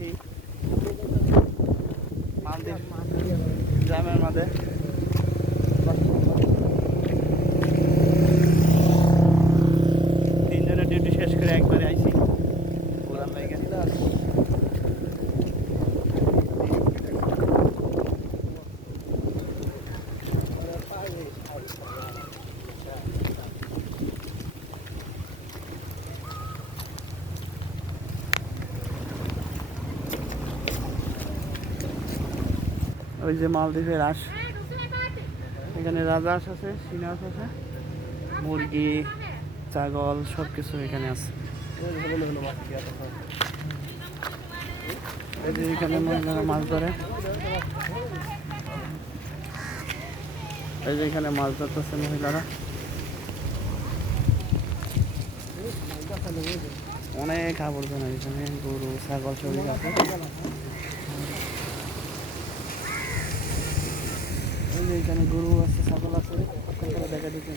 আছি মালদ্বীপ গ্রামের মাঝে। তিনজনের ডিউটি শেষ করে একবারে আইছি ঘোরার লাগে। ওই যে মালদ্বীপের হাঁস, এখানে রাজহাঁস আছে, চীনাহাঁস আছে, মুরগি, ছাগল সব কিছু এখানে আছে। এই যে এখানে মহিলারা মাছ ধরে, এই যে এখানে মাছ ধরতেছে মহিলারা। অনেক আবর্জনা এখানে, গরু ছাগল সবই আছে। এখানে গরু আছে, ছাগল আছে, দেখা দিচ্ছেন।